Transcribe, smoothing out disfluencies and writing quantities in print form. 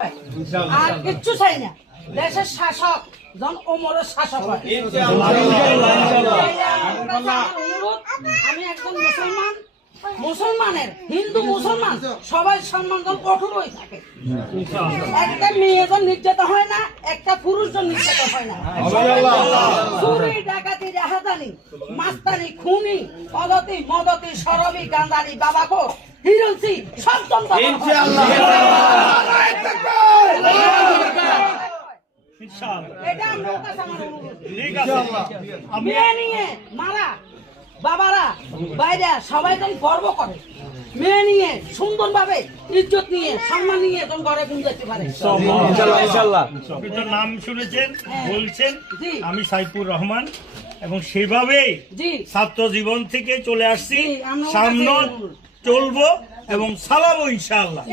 আর কিচ্ছু চাই না। দেশের শাসক জন ওমরের শাসক হয়। আমি একজন মুসলমানের হিন্দু মুসলমান সবাই সম্মান কঠোর হয়ে থাকে। একটা মেয়ে জন নির্যাতন হয় না, একটা পুরুষ জন নির্যাতন হয় না। চুরি ডাকাতি রাহাজানি মাস্তানি খুনি পদতি মদতি সরবি গান্ধারি বাবাকো হিরোসি সব জনতা মেয়ে নিয়ে মারা বাবারা বাইরা সবাই যখন গর্ব করে, মেয়ে নিয়ে সুন্দর ভাবে ইজ্জত নিয়ে সম্মান নিয়ে যখন ঘরে গুঞ্জাতে পারে। আপনি তো নাম শুনেছেন, বলছেন আমি সাইফুর রহমান এবং সেভাবেই ছাত্র জীবন থেকে চলে আসছি, সামনে চলবো এবং চালাবো ইনশাআল্লাহ।